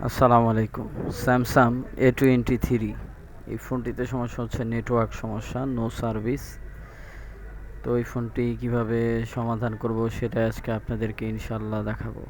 আসসালামু আলাইকুম। Samsung A23 এই ফোনটিতে সমস্যা হচ্ছে নেটওয়ার্ক সমস্যা, নো সার্ভিস। তো এই ফোনটি কিভাবে সমাধান করব সেটা আজকে আপনাদেরকে ইনশাআল্লাহ দেখাবো।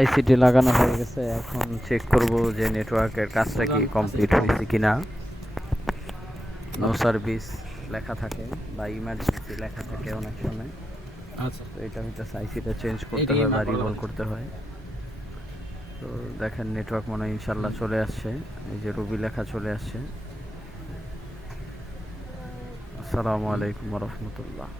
আইসিটি লাগানো হয়ে গেছে, এখন চেক করব যে নেটওয়ার্কের কাজটা কি কমপ্লিট হয়েছে কিনা। নো সার্ভিস লেখা থাকে বা ইমার্জেন্সি লেখা থাকে অনেক সময়। আচ্ছা, তো এটা হচ্ছে আইসিটা চেঞ্জ করতে হয় বা রিভলভ করতে হয়। তো দেখেন নেটওয়ার্ক মনে হয় ইনশাল্লাহ চলে আসছে, এই যে রবি লেখা চলে আসছে। আসসালামু আলাইকুম রহমতুল্লাহ।